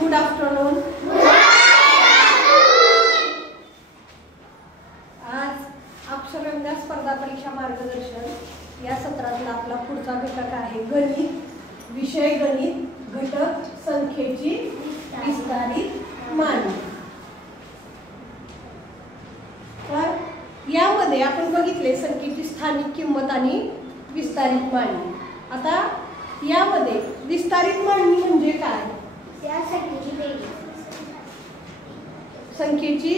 Good afternoon. आज अक्षरगंगा स्पर्धा परीक्षा मार्गदर्शन या सत्रातला आपला पुढचा घटक आहे गणित. विषय गणित, घटक संख्येची विस्तारित मांडणी. तर यामध्ये आपण बघितले संख्येची स्थानिक किंमत आणि विस्तारित मांडणी. आता यामध्ये विस्तारित मांडणी म्हणजे काय? संख्येची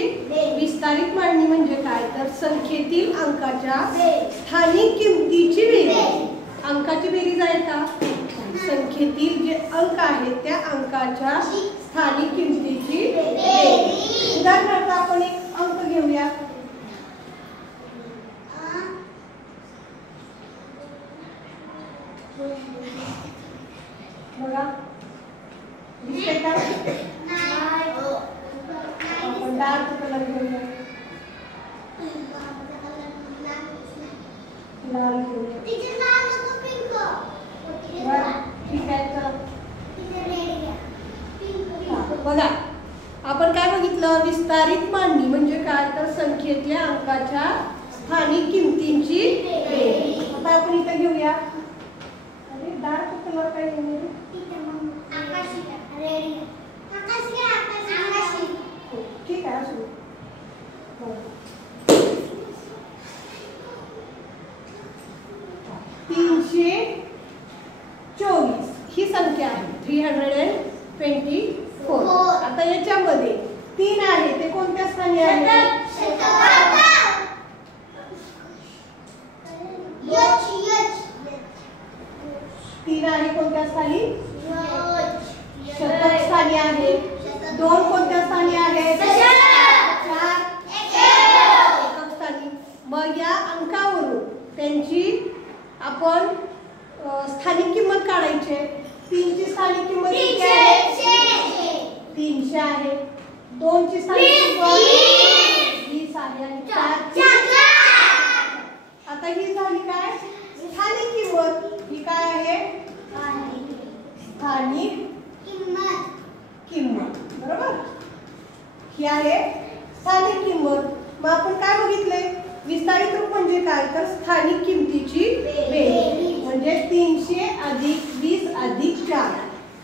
विस्तारित मांडणी म्हणजे काय तर संख्येतील अंकाच्या स्थानिक किमतीची बेरीज. अंकाची बेरीज आहे का? संख्येतील जे अंक आहेत त्या अंकाच्या स्थानिक किमतीची बेरीज. उदाहरणार्थ आपण एक अंक घेऊया. बघा दिसते का? आपण डार्क कलर घेऊया, लाल घेऊया. ठीक आहे. बघा आपण काय बघितलं? विस्तारित मांडणी म्हणजे काय तर संख्येतल्या अंकाच्या स्थानिक किमतींची बेरीज. आता आपण इथे घेऊया डार्क कलर. काय घेऊया? ठीक आहे असू. 324 ही संख्या आहे. 324. आता याच्यामध्ये 3 आहे ते कोणत्या स्थानी आहे? 3 आहे कोणत्या स्थानी? शतक स्थानी आहे. 2 कोणत्या स्थानी आहे? 4 एकक स्थानी. मग या अंकावरून त्यांची आपण स्थानिक किंमत काढायची. 3 ची स्थानिक किंमत किती आहे? 300 आहे. 2 ची स्थानिक किंमत 20 आहे आणि 4 ची. आता ही झाली काय? स्थानिक किंमत. ही काय आहे? स्थानिक किंमत. बरोबर. ही आहे स्थानिक किंमत. मग आपण काय बघितले? विस्तारित रूप म्हणजे काय तर स्थानिक किमतीची बेरीज. म्हणजे 300 अधिक 20 अधिक 4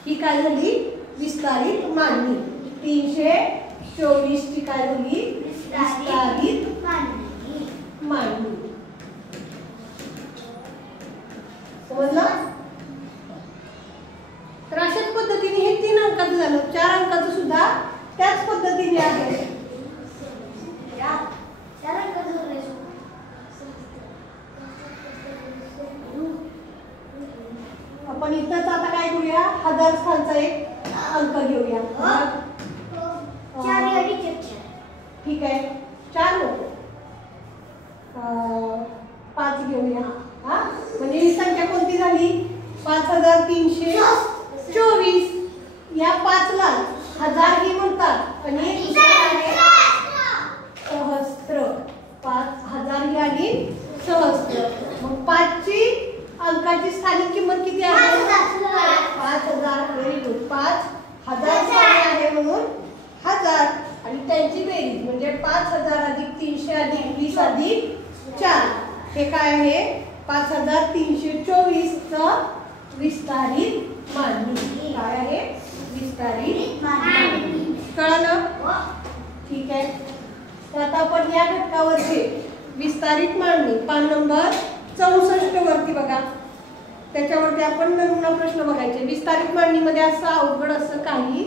ही काय झाली? विस्तारित मांडणी. 324 ची काय झाली? विस्तारित मांडणी. समजलं? तर अशाच पद्धतीने हे 3 अंकाचं झालं. 4 अंकाचं सुद्धा त्याच पद्धतीने आहे. आपण इथंच आता काय घेऊया? 1000 स्थानचा एक अंक घेऊया. ठीक आहे. 4 नको 5 घेऊया. हा म्हणजे ही संख्या कोणती झाली? 5324. या 5 ला 1000 ही म्हणतात आणि सहस्त्र. 5000 ही आणि सहस्त्र. मग 5 ची अंकाची स्थानिक किंमत किती आहे? 5000. Very good. 5000 स्थानी आहे म्हणून 1000 आणि त्यांची बेरीज म्हणजे 5000 अधिक 300 अधिक 20 अधिक 4 हे काय आहे? 5324 च विस्तारित मांडणी. काय आहे? विस्तारित मांडणी. कळलं? ठीक आहे. तर आता आपण या घटकावरचे विस्तारित मांडणी पान नंबर 64 वरती बघा. त्याच्यावरती आपण नमुना प्रश्न बघायचे. विस्तारित मांडणीमध्ये असं अवघड असं काही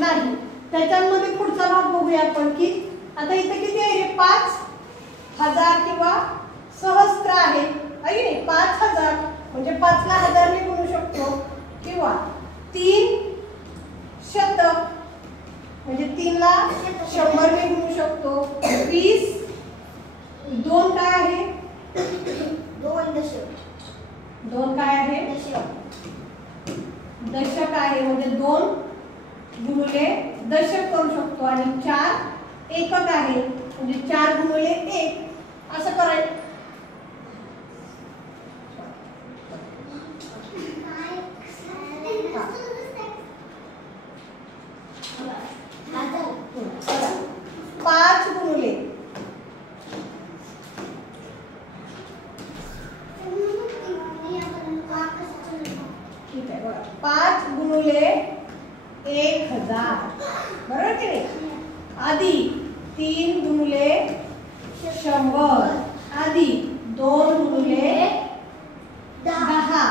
नाही. त्याच्यामध्ये पुढचा भाग बघूया आपण की आता इथे किती आहे? 5000 किंवा सहस्त्र आहे. आहे नाही? 5000 म्हणजे 5 ला 1000 ने गुणू शकतो किंवा 3 शतक म्हणजे 3 ला 100 ने गुणू शकतो. 20 2 काय आहे? 2 काय आहे? दशक आहे म्हणजे 2 गुणिले दशक करू शकतो. आणि 4 एकक आहे म्हणजे 4 गुणिले 1 असं करायचं. 1000 बरोबर की नाही. अधिक 3 गुणिले 100 अधिक 2 गुणिले 10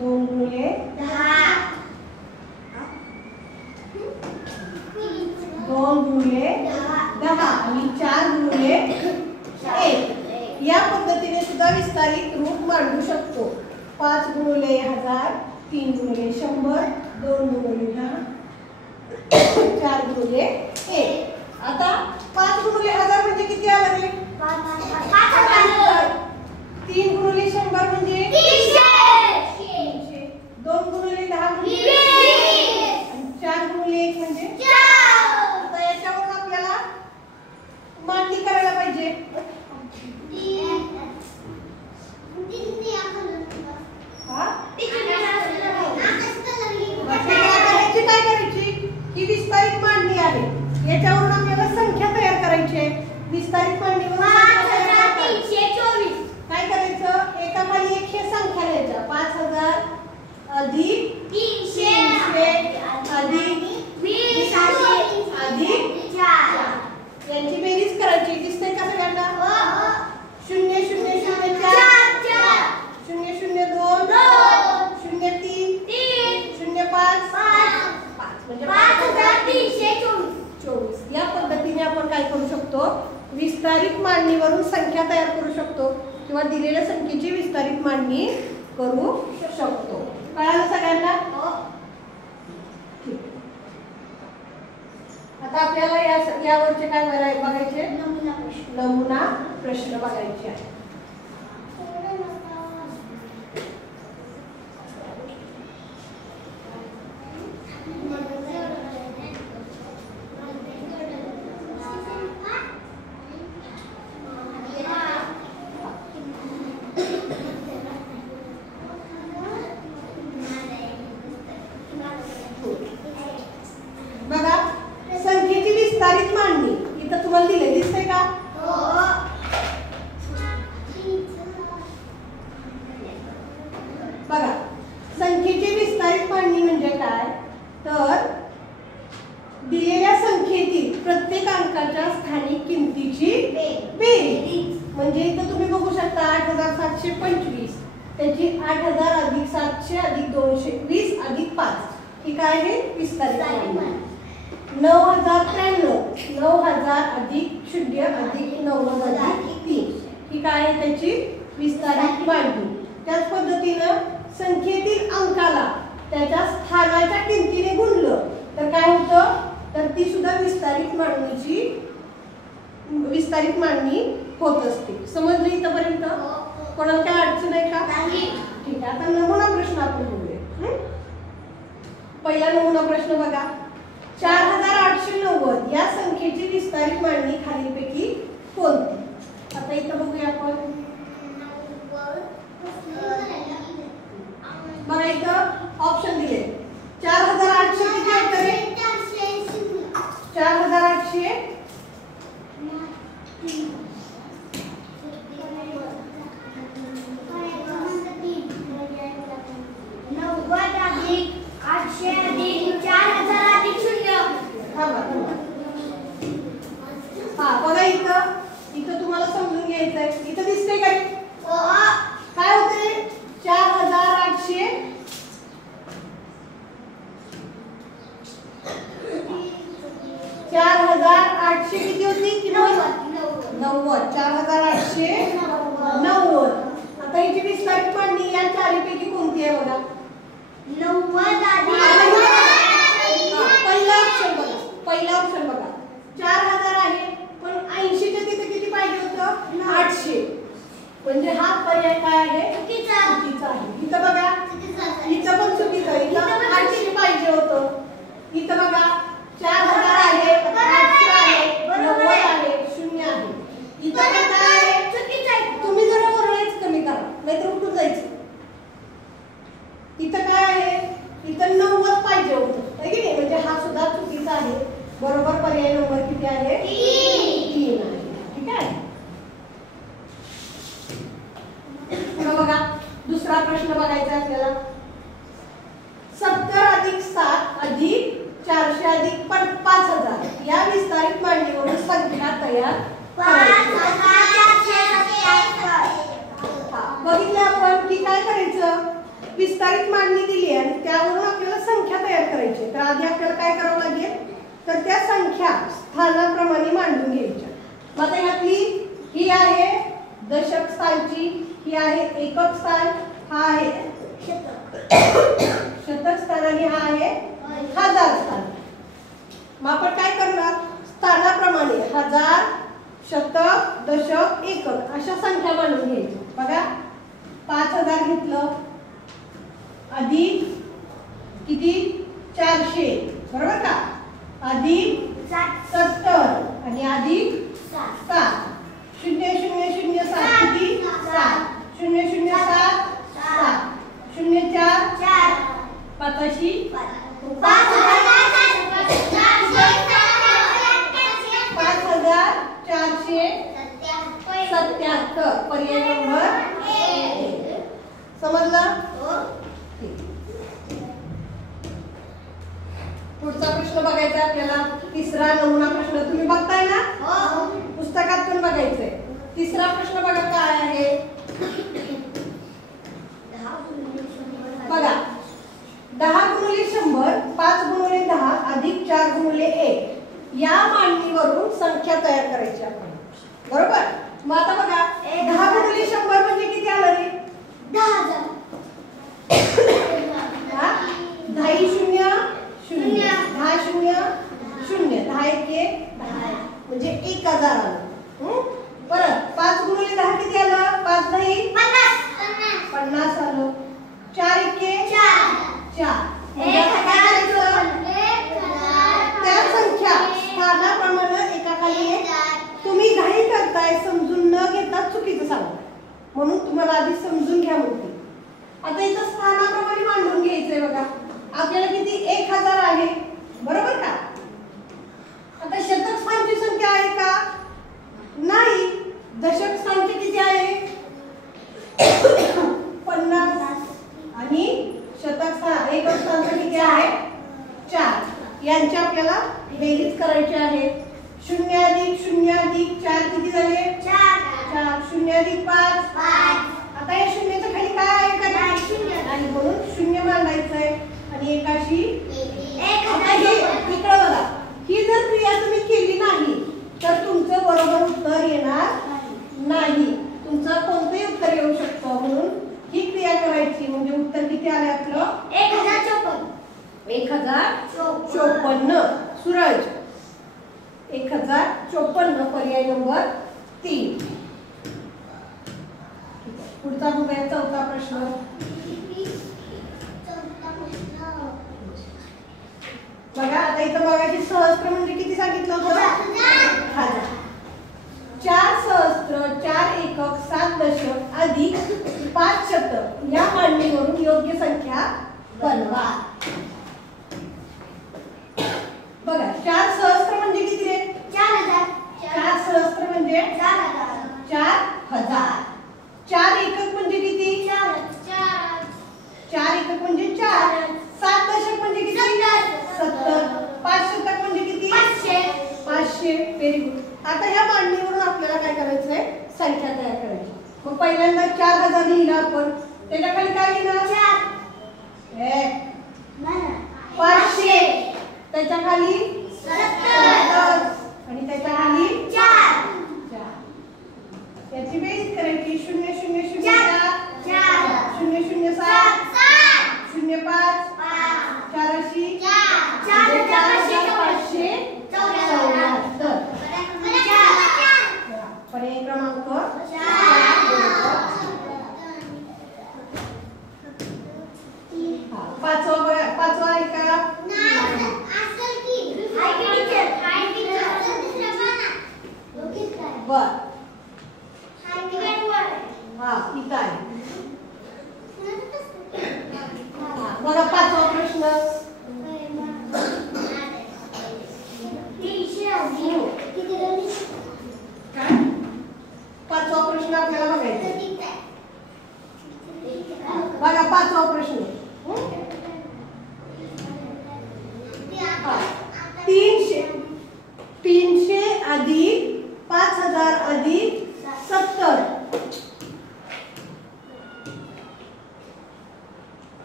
2 गुणिले 10 2 गुणिले 10 आणि 4 गुणिले 1. या पद्धतीने सुद्धा विस्तारित रूप मांडू शकतो. 5 गुणिले 1000 3 गुणिले 100 2 गुणिले 10 4 गुणिले 1. आता 5 गुणिले 1000 म्हणजे किती आले? 5000. 3 गुणिले 100 म्हणजे 300. 2 गुणिले 10 म्हणजे 4 गुणिले 1 म्हणजे 4. आता याच्यावरून आपल्याला मांडणी करायला पाहिजे. काय करायची? ही विस्तारित मांडणी आहे. याच्यावरून आपल्याला संख्या तयार करायची आहे. विस्तारित मांडणीवरून काय करायचं? एकाखाली एक हे संख्या लिहायच्या. 5000 अधिक 300 अधिक 20 अधिक 4 यांची बेरीज करायची. दिसतंय का सगळ्यांना? 0 0 0 4 0 0 2 0 3 0 5 म्हणजे 5324. या पद्धतीने आपण काय करू शकतो? विस्तारित मांडणीवरून संख्या तयार करू शकतो किंवा दिलेल्या संख्येची विस्तारित मांडणी करू शकतो. कळालं सगळ्यांना? ठीक. आता आपल्याला यावरचे काय बघायचे? नमुना प्रश्न बघायचे आहे. बघा, संख्येची विस्तारित मांडणी इथं तुम्हाला दिले. दिसते का? बघा, संख्येची विस्तारित मांडणी म्हणजे काय? तर दिलेल्या संख्येतील प्रत्येक अंकाच्या स्थानिक किमतीची बेरीज. म्हणजे इथं तुम्ही बघू शकता 8725 त्याची 8000 अधिक 700 अधिक 220 अधिक 5 ही काय आहे? विस्तारित मांडणी. 9093 9000 अधिक 0 अधिक 90 अधिक 3 ही काय आहे? त्याची विस्तारित मांडणी. त्याच पद्धतीनं संख्येतील अंकाला त्याच्या स्थानाच्या किमतीने गुणलं तर काय होतं? तर ती सुद्धा विस्तारित मांडणी होत असते. समजलं इथपर्यंत? कोणाला काय अडचण आहे का? ठीक आहे. आता नमुना प्रश्न आपण बघूया. पहिला नमुना प्रश्न बघा. 4890 या संख्येची विस्तारित मांडणी खालीलपैकी कोणती? आता इथं बघूया आपण. बघा इथं ऑप्शन दिले. 4800 किती होते? 4800 बघा इथं तुम्हाला समजून घ्यायचं आहे. इथं दिसते काय? काय होते? 4800 किती होती किंमत? 90. 4890. आता हिची विस्तारित मांडणी या चारीपैकी कोणती आहे? बघा 90 पहिला ऑप्शन बघा. 4000 आहे पण 80 च्या तिथे किती पाहिजे होतं? 800. म्हणजे हा पर्याय काय आहे? चुकीचा आहे. इथं बघा, इथं पण चुकीचं आहे. इथं 800 पाहिजे होतं. इथं बघा 4000 आहे, 800 आहे, 90 आहे, 0 आहे. इथं पण काय आहे? चुकीचं आहे. तुम्ही जरा वरळेच कमी करा, नाहीतर उठून जायचं. इथं काय आहे? इथं 90 पाहिजे होतं, है की नाही? म्हणजे हा सुद्धा चुकीचा आहे. बरोबर पर्याय नंबर किती आहे? 3 आहे. ठीक आहे. बघा, दुसरा प्रश्न बघायचा आपल्याला. अधिक 5000 या विस्तारित मांडणीवरून संख्या तयार करायची. बघितलं आपण की काय करायचं, विस्तारित मांडणी दिली आणि त्यावरून आपल्याला संख्या तयार करायची. तर आधी आपल्याला काय करावं लागेल, तर त्या संख्या स्थानाप्रमाणे मांडून घ्यायच्या. आता ह्यातली ही आहे दशक स्थानची, ही आहे एकक स्थान, हा आहे शतक स्थान आणि हा आहे हजार स्थान. मग आपण काय करणार, स्थानाप्रमाणे हजार, शतक, दशक, एकक अशा संख्या मांडून घ्यायच्या. बघा 5000 घेतलं, अधिक किती 400, बरोबर का, अधिक 70 आणि अधिक 7, 0007 किती 7, 007 7, 04 पाचशी 5477 पर्याय नंबर 1. समजलं? पुढचा प्रश्न बघायचा आपल्याला, तिसरा नमुना प्रश्न. तुम्ही बघताय ना, पुस्तकात पण बघायचंय. तिसरा प्रश्न बघा काय आहे, बघा 10 गुणिले 100 5 गुणिले 10 अधिक 4 गुणिले 1 या मांडणीवरून संख्या तयार करायची आपण, बरोबर. मग आता बघा 10 गुणिले 100 म्हणजे किती आलं रे, 10000. 10 0 0 10 0 0 10 1 10 म्हणजे 1000 आलं. परत 5 गुणिले 10 किती आलं, 5 10 50 आलं. 4 1 4 त्या संख्या स्थानाप्रमाणे एकाखाली एक. तुम्ही घाई करताय, समजून न घेता चुकीचं सांगा, म्हणून तुम्हाला आधी समजून घ्या म्हणते. आता इथं स्थानाप्रमाणे मांडून घ्यायचंय. बघा आपल्याला किती 1000 आहे, बरोबर का. आता शतक स्थानची संख्या आहे का, नाही. दशक स्थानची किती आहे 50 आणि शतक स्थान एकक स्थानचं किती आहे 4. यांची आपल्याला बेरीज करायची आहे. 0 अधिक 0 अधिक 4 किती झाले 4. 0 अधिक 5. आता या शून्याच्या खाली काय आहे का नाही, म्हणून 0 मांडायचंय आणि एकाशी 1. आता हे इकडे बघा, ही जर क्रिया तुम्ही केली नाही तर तुमचं बरोबर उत्तर येणार नाही. तुमचं कोणतेही उत्तर येऊ शकतं, म्हणून ही क्रिया करायची. म्हणजे उत्तर किती आले आपलं 1054. सूरज 1054 पर्याय नंबर 3. पुढचा बघूया चौथा प्रश्न. बघा आता इथं बघा की सहस्त्र म्हणजे किती सांगितलं होतं 1000. 4 सहस्त्र 4 एकक 7 दशक अधिक 5 शतक या मांडणीवरून योग्य संख्या बनवा. बघा 4 सहस्त्र म्हणजे किती रे 4000. 4 सहस्त्र म्हणजे 4000. 4 एकक म्हणजे किती 4 एकक म्हणजे 4. 7 दशक म्हणजे किती 70. 5 शतक म्हणजे किती 500. Very good. आता ह्या मांडणीवरून आपल्याला काय करायचंय संख्या तयार करायची. मग पहिल्यांदा 4000 लिहिलं आपण, त्याच्या खाली काय लिहिलं 500, त्याच्या खाली 70 आणि त्याच्या खाली 4. याची बेरीज करायची. 0 0 0 4 0 0 7 0 5 4 80 4574. पर्याय क्रमांक 5 आहे का बर. हा इथं आहे. बघा 5वा प्रश्न. काय 5वा प्रश्न आपल्याला बघायचा. बघा 5वा प्रश्न.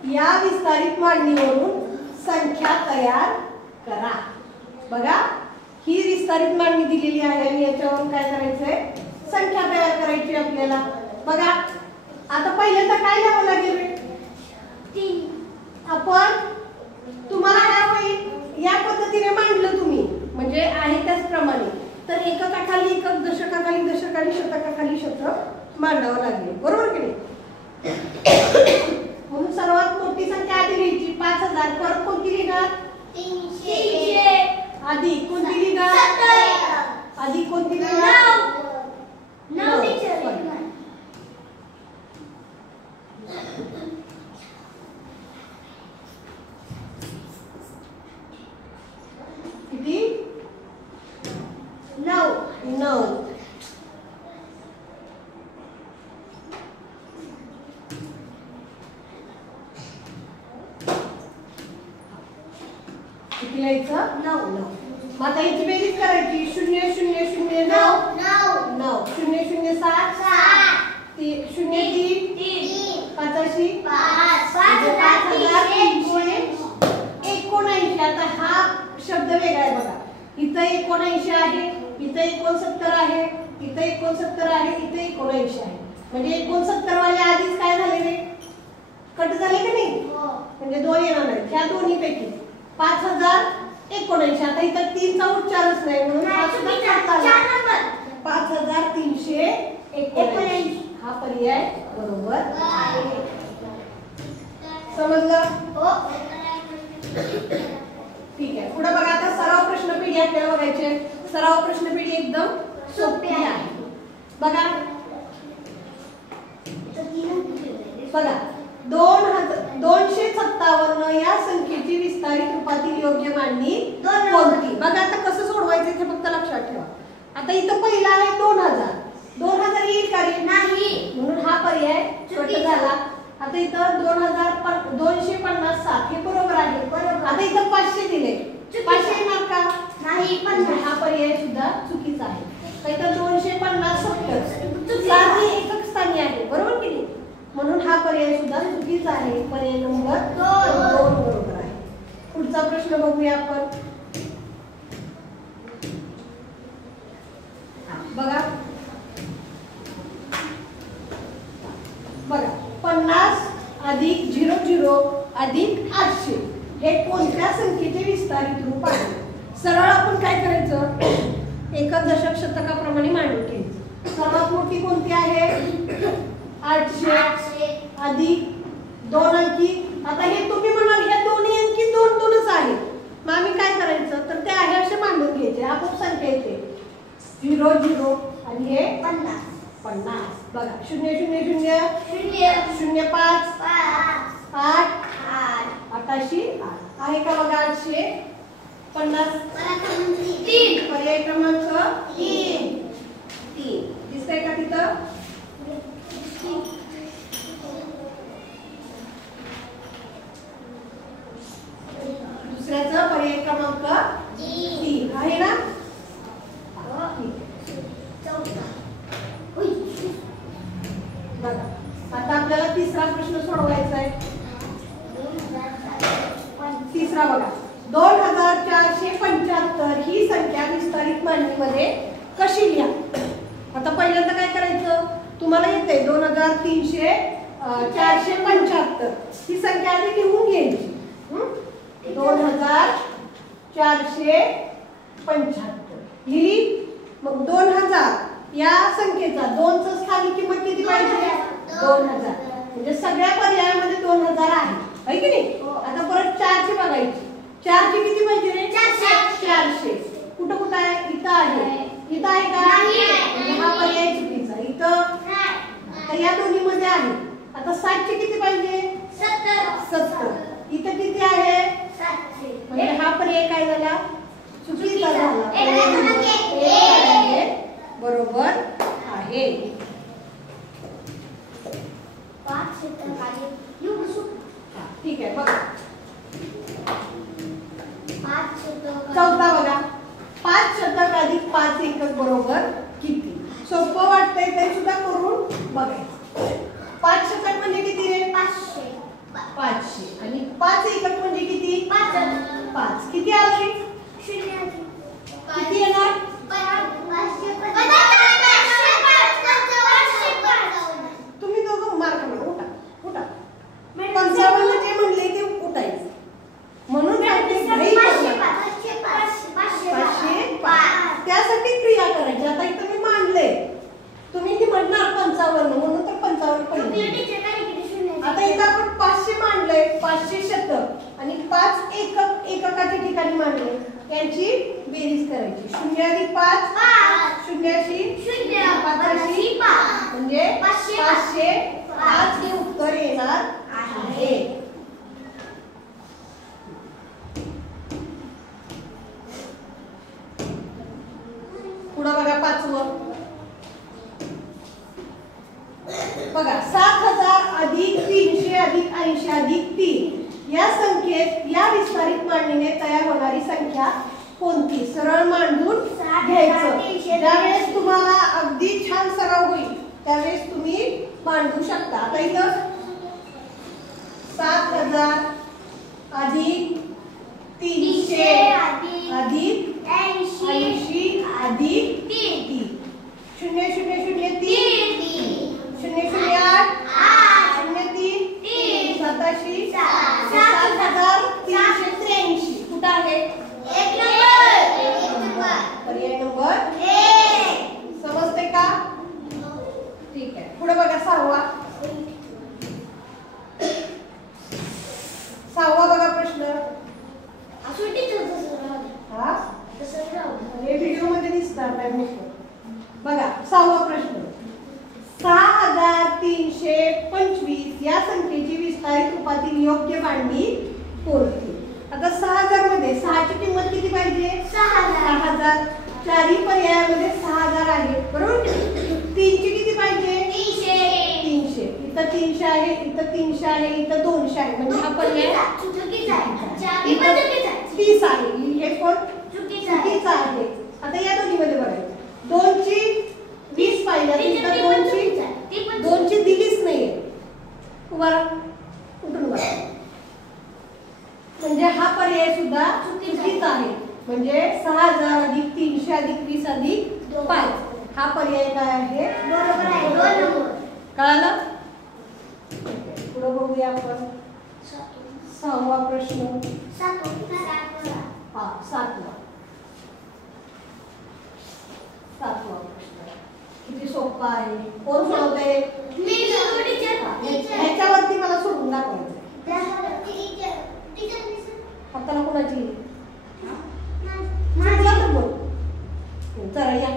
या विस्तारित मांडणीवरून संख्या तयार करा. बघा ही विस्तारित मांडणी दिलेली आहे आणि याच्यावरून काय करायचंय संख्या तयार करायची आपल्याला. बघा आता पहिल्यांदा काय लिहावं लागेल रे 3. आपण तुम्हाला काय होईल या पद्धतीने मांडलं तुम्ही म्हणजे आहे त्याचप्रमाणे तर एककाखाली एकक दशकाखाली दशक आणि शतकाखाली शतक मांडावं लागेल बरोबर की नाही. म्हणून सर्वात मोठी संख्या आधी लिहायची 5000 परत कोणती लिहिणार 300 आधी कोणती लिहिणार 70 आधी कोणती लिहिणार 9 टीचर किती 9 किती लिहायचं 9 मग आता याची बेरीज करायची 0 0 0 9 9 0 0 7 0 3 85 5379. आता हा शब्द वेगळा आहे बघा इथं 79 आहे इथं 69 आहे इथं 69 आहे इथं 79 आहे म्हणजे 69 वाले आधीच काय झाले रे कट झाले की नाही म्हणजे दोन येणार नाही ह्या दोन्ही पैकी 5079. आता इथं 3 चा उच्चारच नाही म्हणून हा सुद्धा चालता 5379 हा पर्याय बरोबर आहे. समजलं ठीक आहे. पुढे बघा आता सराव प्रश्न पेढी आपल्याला बघायचे. सराव प्रश्न पेढी एकदम सोपी आहे बघा. बघा 257 या संख्येची विस्तारित रूपातील योग्य मांडणी कोणती. बघा आता कसं सोडवायचं ते फक्त लक्षात ठेवा. आता इथं पहिला आहे 2000 येईल का रे नाही म्हणून हा पर्याय कट झाला. आता इथं 250 हे बरोबर आहे. आता इथं 500 दिले 500 येणार का नाही पण हा पर्याय सुद्धा चुकीचा आहे. इथं 250 70 एकक स्थानी आहे बरोबर की नाही म्हणून हा पर्याय सुद्धा चुकीचा आहे. पर्याय नंबर 2 बरोबर आहे. पुढचा प्रश्न बघूया आपण. बघा बघा 50 अधिक 00 अधिक 800 हे कोणत्या संख्येचे विस्तारित रूप आहे. सरळ आपण काय करायचं एकच दशक शतकाप्रमाणे मांडून घ्यायचं. सर्वात मोठी कोणती आहे 800 अधिक 2 अंकी. आता हे तुम्ही म्हणाल हे दोन्ही अंकी 2 आहे मग आम्ही काय करायचं तर ते आहे असे मांडून घ्यायचे. आपोआप संख्या येते 00 आणि हे 50 बघा 0 0 0 0 5 8 88 आहे का बघा 850 पर्याय क्रमांक 3 दिसतंय का तिथं. दुसऱ्याचा पर्याय क्रमांक 3 आहे ना. बघा आता आपल्याला तिसरा प्रश्न सोडवायचा आहे. तिसरा बघा 2475 ही संख्या विस्तारित मांडणीमध्ये कशी लिहा. आता पहिल्यांदा काय करायचं तुम्हाला येते 475 ही संख्या आधी लिहून घ्यायची. 2475 लिहिली. मग 2000 या संख्येचा 2चा स्थानिक किंमत किती पाहिजे 2000 म्हणजे सगळ्या पर्यायामध्ये 2000 आहे की नाही. आता परत 4 ची बघायची 4 ची किती पाहिजे रे 400 कुठं कुठं आहे इथं आहे इथं आहे का हा पर्याय चुकीचा. इथं या दोन्ही मध्ये आहे. आता 7 ची किती पाहिजे 70 इथं किती आहे 700 म्हणजे हा पर्याय काय झाला चुकीचा झाला. बरोबर आहे. 5 ठीक आहे बघा 5 चौथा बघा 5 शतक अधिक 5 एकक बरोबर किती. सोपं वाटतंय ते सुद्धा करून बघायचं. 5 शतक म्हणजे किती रे 500 500 5 एकक म्हणजे किती? 5. किती आले? किती येणार? तुम्ही दोघं मार्क म्हणा. उठा उठा. 55 जे म्हणले ते उठायचं. म्हणून 505. त्यासाठी क्रिया करायची. आता इथं मी मांडले, तुम्ही ती म्हणणार 55 म्हणून तर 55 पहिले. आता इथं आपण 500 मांडलंय. 500 शतक आणि 5 एकक एककाच्या ठिकाणी मांडले. यांची बेरीज करायची. 0 अधिक 5 शून्याशी 5शी म्हणजे 505 हे उत्तर येणार आहे. पुढे बघा 5वं. बघा 7000 अधिक 300 अधिक 80 अधिक 3 या संख्येत या विस्तारित मांडणीने तयार होणारी संख्या कोणती? सरळ मांडून घ्यायचं. ज्यावेळेस तुम्हाला अगदी छान सराव होईल त्यावेळेस तुम्ही मांडू शकता. आता इथं 7000 अधिक 300 अधिक 80 अधिक 3 0 0 0 3 0 0 8 0 3 87 7383. कुठं आहे? पर्याय नंबर 1. समजते का? ठीक आहे. पुढे बघा 6वा बघा प्रश्न. हा हे व्हिडिओ मध्ये दिसणार नाही. बघा 6वा प्रश्न. 6325 या संख्येची विस्तारित रूपातील योग्य मांडणी कोणती? आता 6000 मध्ये 6 ची किंमत किती पाहिजे? 6000. चारही पर्यायामध्ये 6000 आहे बरोबर. 3 ची किती पाहिजे? 300. इथं 300 आहे, इथं 300 आहे, इथं 200 आहे म्हणजे हा पर्याय 30 आहे. हे पण चुकीचं आहे. आता या दोन्हीमध्ये बघायचं. 2 ची 20 पाहिजे, इथं 2 ची दिलीच नाहीये. उठून बघा म्हणजे हा पर्याय सुद्धा चुकीचा आहे. म्हणजे 6000 अधिक 300 अधिक 20 अधिक 5 हा पर्याय काय आहे? बरोबर आहे. 2 नंबर. कळालं? पुढे बघूया आपण 6वा प्रश्न. हा 7वा प्रश्न किती सोपा आहे. कोण सोडवते? ह्याच्यावरती मला सोडून दाखवायचं. हाताला कोणाची? चला या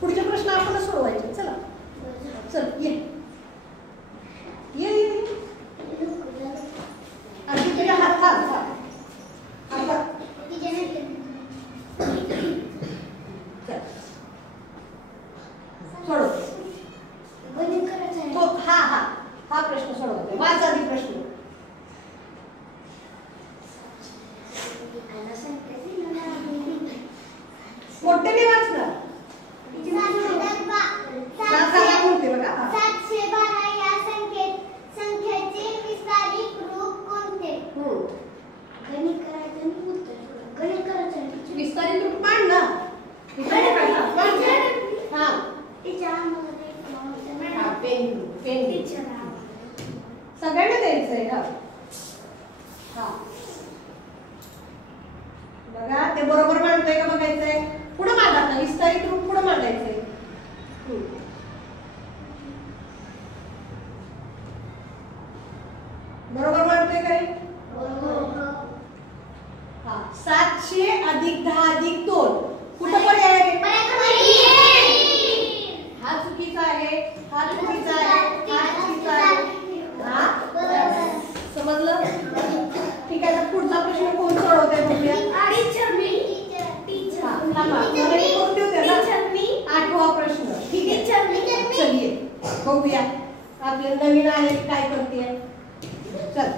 पुढचे प्रश्न आपण सोडवायचे. चला चल ये आणखी तरी हात सोडव. हा प्रश्न सोडवते. वाच आधी प्रश्न. मोठ्याने वाच ना. 712 या संख्येचे विस्तारित रूप कोणते? गणित करायचं आणि उत्तर शोधा. गणित करायचं. विस्तारित रूप मांड ना. सगळ्यांना द्यायचं आहे ना. बघा ते बरोबर मांडतोय का बघायचंय. पुढे मांडा ना. विस्तारित रूप पुढे मांडायचंय. बरोबर मांडतोय का रे? 700 अधिक 10 अधिक 2 कुठं पर्याय आहे? हा चुकीचा आहे. हा चुकीचा आहे. हा चुकीचा आहे. समजलं? ठीक आहे. तर पुढचा प्रश्न कोण सोडवतोय बघूया. 8वा प्रश्न. ठीक आहे चलिए बघूया आपले नवीन आहे काय करते. चल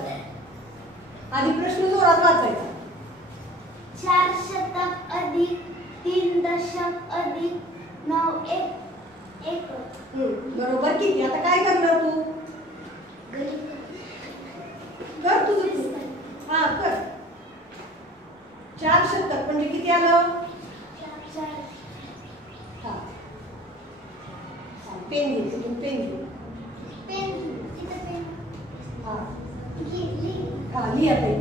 आधी प्रश्न जोरात वाचायचा. 4 शतक अधिक 3 दशक अधिक 9 एकक. बरोबर किती? आता काय करणार तू? कर तुझं. हा कर. 4 शतक म्हणजे किती आलं? हा पेन घे, पेन घे. हा हा लिहा पेन.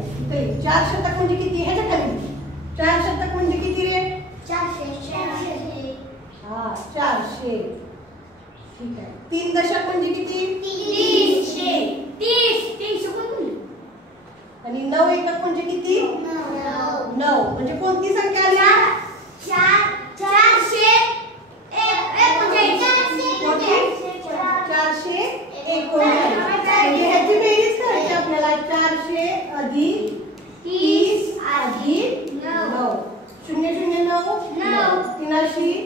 4 शतक म्हणजे किती? ह्याच्या खाली 4 शतक म्हणजे किती रे? 400. हा 400. ठीक आहे. 3 दशक म्हणजे किती? 300 आणि 9 एकक म्हणजे किती? 9 म्हणजे कोणती संख्या आली? 439. म्हणजे ह्याची बेरीज करायची आपल्याला. 400 अधिक 30 अधिक 9. 009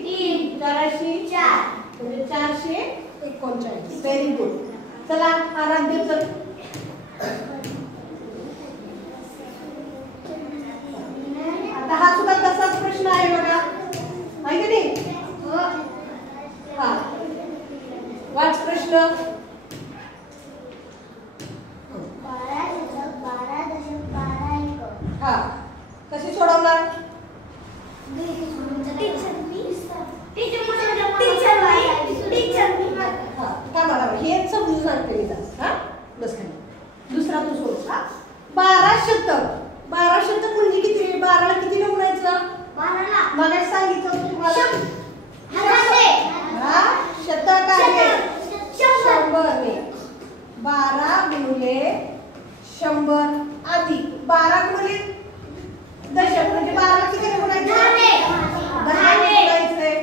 3 4 म्हणजे 439. Very good. चला आराध्य चल. आता हा सुद्धा तसाच प्रश्न आहे बघा, आहे की नाही? हा वाच प्रश्न. 12 हा कशी सोडवणार? हा का बघा हे समजून सांगते मी. हा बस खाली. दुसरा तू सोड. हा 12 शतक. 12 शतक म्हणजे किती? 12 ला किती ने गुणायचं? मला सांगितलं होतं तुम्हाला. हा शतक आहे 100 ने. 12 गुणिले 100 अधिक 12 गुणिले दशक म्हणजे 12 ला किती ने गुणायचं? 10 ने गुणायचंय.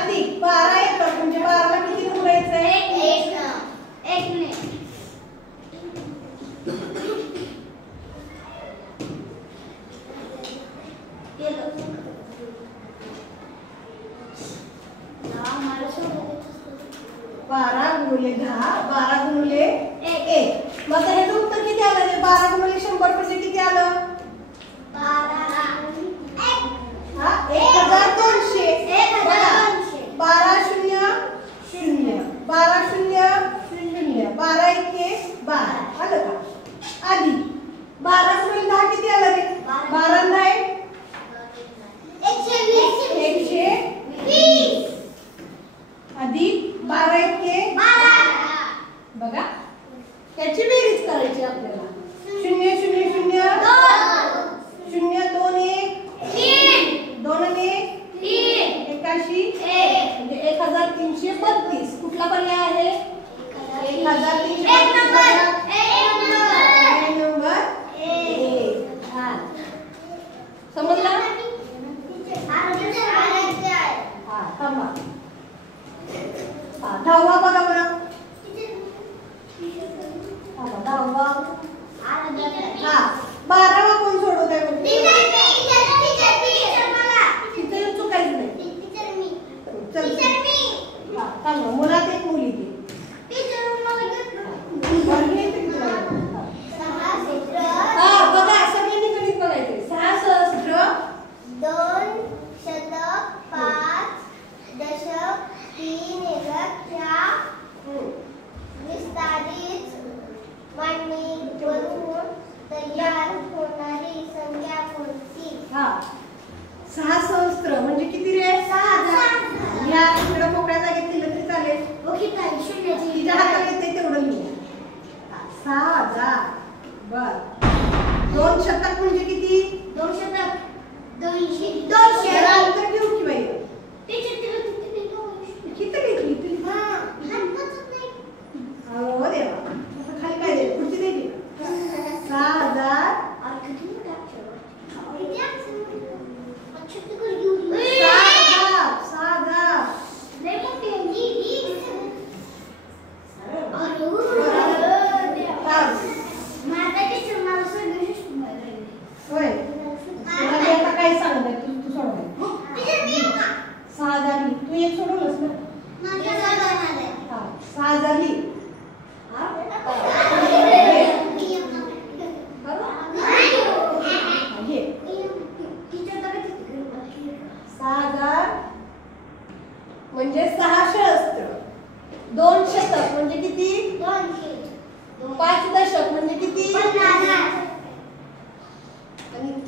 अधिक 12 एकक म्हणजे 12 ला किती ने गुणायचंय? 1 ने. बारा गुणिले 10 12 गुणिले 1. मग आता ह्याचं उत्तर किती आलं? 12 गुणिले 100 म्हणजे किती आलं? 1200. 12 0 0 12 0 0 12 1 12 आलं का? आधी 12 गुणिले 10 किती आलं रे? 12 नाही 120 अधिक 12 1 बघा त्याची बेरीज करायची आपल्याला. 0 0 0 0 2 1 2 1 81 म्हणजे 1332. कुठला पर्याय आहे? 1332 नंबर 1. छान समजला? हा थांबा. हा 10वा बघा बरं. हा 10वा. हा 12वा कोण सोडवत आहे? तिथे चुकायचं नाही. चल हा थांबा. मुलात एक मुली ती हा बघा सगळ्यांनी गणित बघायचे. 6 सहस्त्र 2 शतक 5 दशक 3 एकक 4 विस्तारित मांडणी वरून तयार होणारी संख्या कोणती? हा 6 सहस्त्र म्हणजे किती रे? 6000. या इकडे मोकळ्या जागेत लिहिलं तरी चालेल. तिच्या हातात येते तेवढं लिहू. 6000. बर 2 शतक म्हणजे किती? 2 शतक 200 त्याला अंतर ठेवू की बाई? किती घेतली तू? हो देवा. आता खाली काय दे? पुढची दे की. 6000 होय. तुला मी आता काय सांगणार? तू सोडवाय.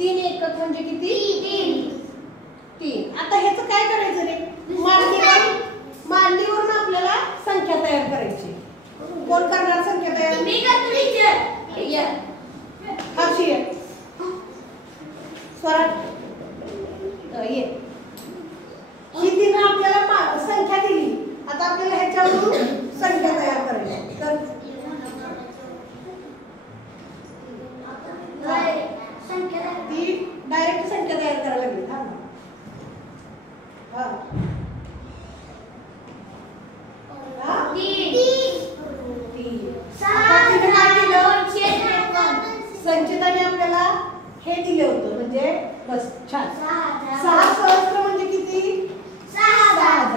3 एकक म्हणजे किती? 3. आता ह्याचं काय करायचं रे? मांडीवरून आपल्याला संख्या तयार करायची. कोण करणार संख्या तयार? मी करतो टीचर. या हर्षी ये. स्वरा ये. ही तिने आपल्याला संख्या दिली. आता आपल्याला ह्याच्यावरून संख्या तयार करायची. तर ती डायरेक्ट संख्या तयार करायला लागली. संचिताने आपल्याला हे दिले होतं म्हणजे बस छान. 6 सहस्त्र म्हणजे किती? 6000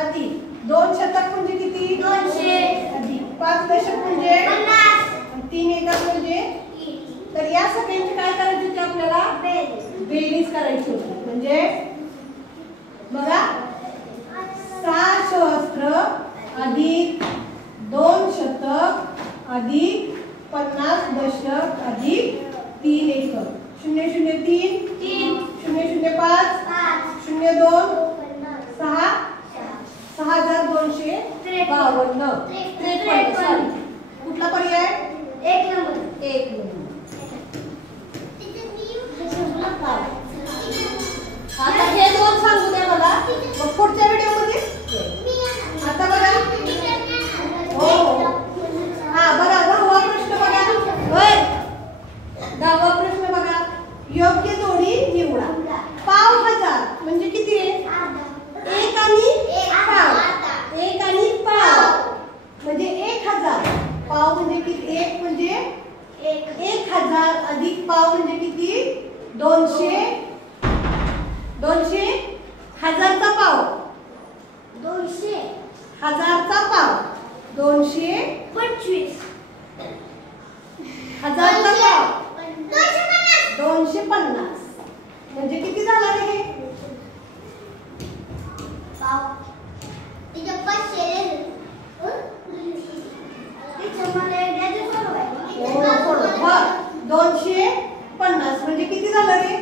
अधिक 2 शतक म्हणजे किती? 200 अधिक 5 दशक म्हणजे 50 3 एकक म्हणजे. तर या सगळ्यांची काय करायची होती आपल्याला? बेरीज करायची होती. म्हणजे बघा 6 सहस्त्र अधिक 2 शतक अधिक 50 दशक अधिक 3 एकक. 003 005 02 6 6252. कुठला पर्याय? 1 नंबर. 1 नंबर. आता हे 2 सांगू द्या मला, मग पुढच्या व्हिडिओमध्ये. आता बघा हो बघा 10वा प्रश्न बघा. होय 10वा प्रश्न बघा. योग्य जोडी निवडा. पाव हजार म्हणजे किती रे? 1 आणि पाव. 1 आणि पाव म्हणजे 1000. पाव म्हणजे किती? 1 म्हणजे 1000 अधिक पाव म्हणजे किती? 200. 200 हजारचा पाव. 200 हजारचा पाव. 225 हजारचा पाव. 250 म्हणजे किती झाला रे हे? पाव. तिच्या 500 250 म्हणजे किती झालं रे?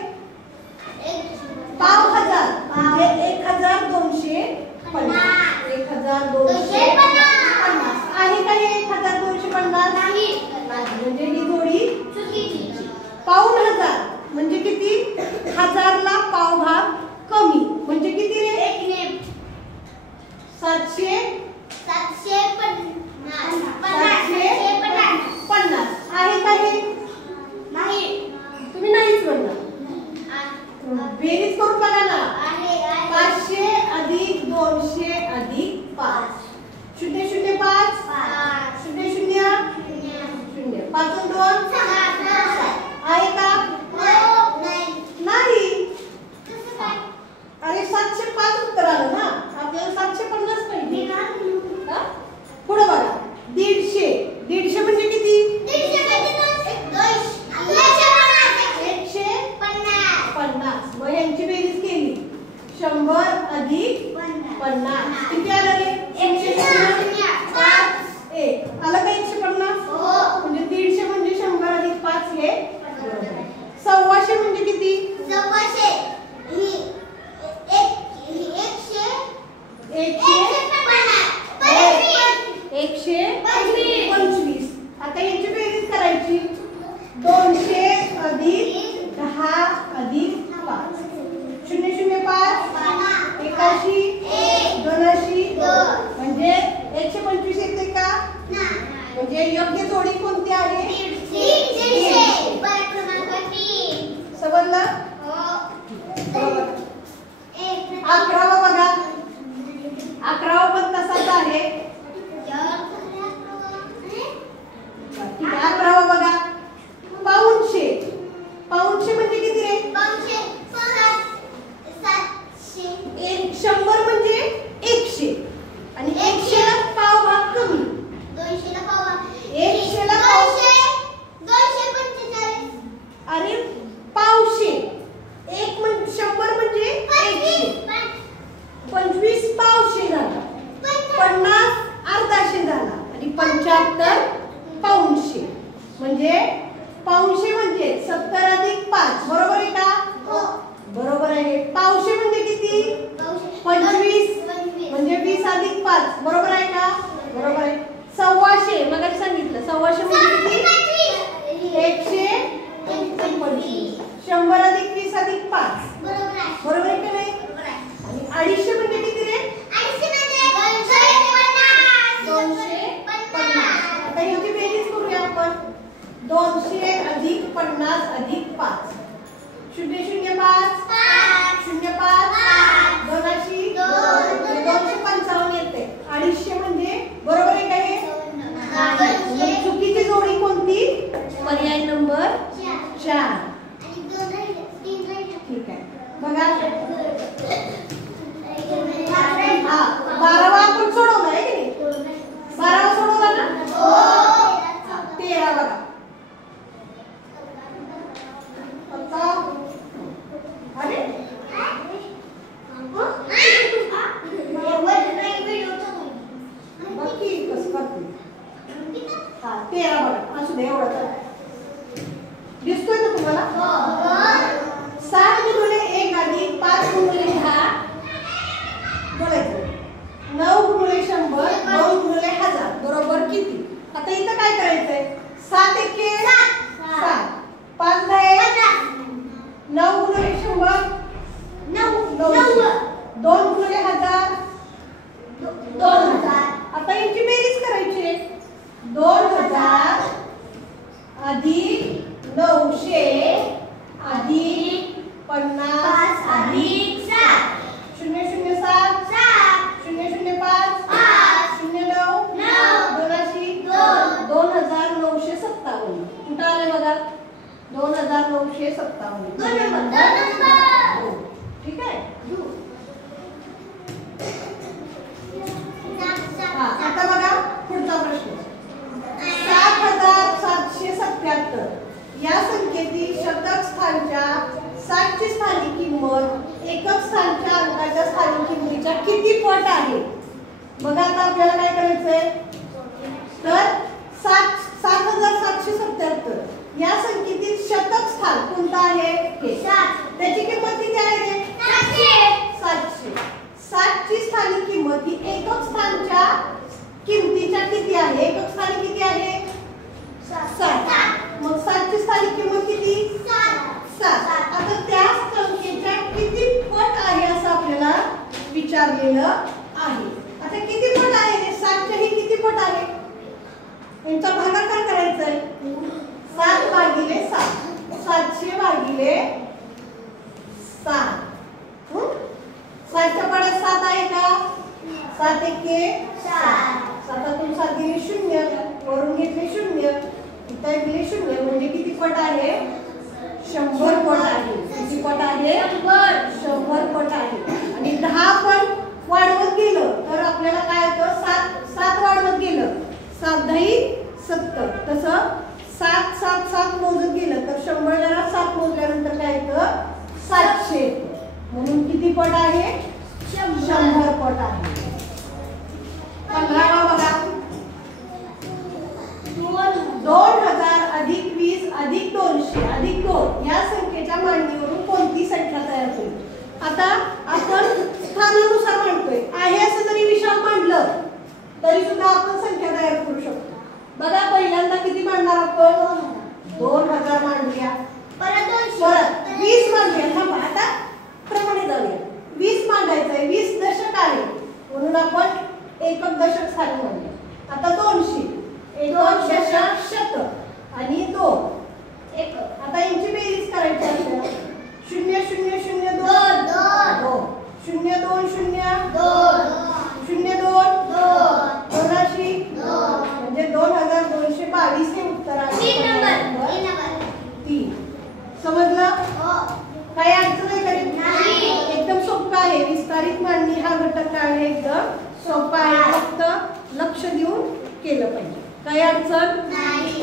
पाव हजार म्हणजे 1250. 1250 आहे का हे? 1250 नाही. म्हणजे ही जोडी चुकीची. पाऊण हजार म्हणजे किती? 1000ला पाव भाग कमी म्हणजे किती रे? 1 नेम. 750 आहे का हे? नाही. तुम्ही नाहीच म्हणणार. बेरीज करून बघा ना. 500 अधिक 200 अधिक 5 005 00 0 5 2 आहे का? नाही. अरे 705 उत्तर आलं ना. आपल्याला 750 पाहिजे. पुढे बघा 150 म्हणजे किती? 150. मग यांची बेरीज केली. 100 अधिक 50 किती आलं रे? 150. आलं का 150? म्हणजे 150 म्हणजे 100 अधिक 5 हे 125 म्हणजे किती? 125. आता यांची बेरीज करायची. 200 अधिक 10 अधिक 5 005 81 82 म्हणजे 125 येते का? म्हणजे योग्य जोडी कोणती आहे? समजलं? 11वा बघा. 11वा पण तसाच आहे. ठीक आहे. 11वा बघा. पाऊणशे. पाऊणशे म्हणजे किती रे? 100 म्हणजे 100 आणि 100 ला पाव भाग कमी. 200 ला पाव. 100 ला पाव. 245. अरे पावशे. 1 म्हणजे 100 म्हणजे 100. 25 पावशे झाला. 50 अर्धाशे झाला आणि 75 पाऊणशे. म्हणजे पाऊणशे म्हणजे 70 अधिक 5 बरोबर सव्वाशे म्हणजे किती? 125. 100 अधिक 20 अधिक 5 बरोबर आहे का नाही? आणि 250 म्हणजे किती रे? 250. आता याची बेरीज करूया आपण. 200 अधिक 50 अधिक 5 005 05 280 255 येते. 250 म्हणजे बरोबर आहे का हे? चुकीची जोडी कोणती? पर्याय नंबर 4. ठीक आहे बघा. 12वा आपण सोडवला आहे की नाही? 12वा सोडवला ना? 13 बघा. अरे बाकी कसं करते? 13 बघा. असू दे एवढं दिसतोय ना तुम्हाला? 7 गुणिले 1 अधिक 5 गुणिले 10 बोलायचं. 9 गुणिले 100 9 गुणिले 1000 बरोबर किती? आता इथं काय करायचंय? 7 एके 7 5 10 9 गुणिले 100 9 2 गुणिले 1000 2000. आता यांची बेरीज करायची. 2000 अधिक 900 अधिक 50 अधिक 007 005 09 280 2957. कुठं आले बघा? 2957. ठीक आहे. आता बघा पुढचा प्रश्न. 7777 या संख्येतील शतक स्थानच्या 60 ची स्थानिक किंमत एकक स्थानच्या अंकाच्या स्थानिक किमतीच्या किती पट आहे? बघा आता आपल्याला काय करायचंय? तर 7777 या संख्येतील शतक स्थान कोणतं आहे? हे 7. त्याची किंमत किती आहे रे? 700. 7 ची स्थानिक किंमत ही एकक स्थानच्या किमतीच्या किती आहे? एकक स्थानिक किती आहे? 7. मग 7 ची स्थानिक किंमत किती? 7. आता त्या संख्येच्या किती पट आहे असं आपल्याला विचारलेलं आहे. आता किती पट आहे रे? 7 च्या ही किती पट आहे? यांचा भागाकार करायचा आहे. 7 भागिले 7 700 भागिले 7. 7 च्या पडात 7 आहे का? 7 एके 7 7तून 7 गेले 0 वरून घेतले 0 इथं गेले 0 म्हणजे किती पट आहे? 100 पट आहे. किती पट आहे? 100 पट आहे. आणि 10 आपण वाढवत गेलो तर आपल्याला काय होतं? 7 वाढवत गेलं 7 10 70. तसं 7 7 7 मोजत गेलं तर 100 जरा 7 मोजल्यानंतर काय येतं? 700. म्हणून किती पट आहे? 100 पट आहे. 15वा बघा. 2000 अधिक 20 अधिक 200 अधिक 2 या संख्येच्या मांडणीवरून कोणती संख्या तयार होईल? आता आपण स्थानानुसार मांडतोय. आहे असं जरी विशाल मांडलं तरी सुद्धा आपण संख्या तयार करू शकतो. बघा पहिल्यांदा किती मांडणार आपण? 2000 मांडूया. परत 20 मांडूया. थांबा आता प्रमाणे जाऊया. 20 मांडायचं आहे. 20 दशक आहे म्हणून आपण एकक दशक स्थानी मांडूया. आता 200 एकक दशक शतक आणि 2 एकक. आता यांची बेरीज करायची आपल्याला. 0 0 0 2 2 0 2 0 2 0 2 2 म्हणजे 2222 हे उत्तर आहे. 3. समजलं? काही अडचण आहे का? एकदम सोपं आहे. विस्तारित मांडणी हा घटक आहे एकदम सोपा आहे. फक्त लक्ष देऊन केलं पाहिजे. काही अडचण नाही.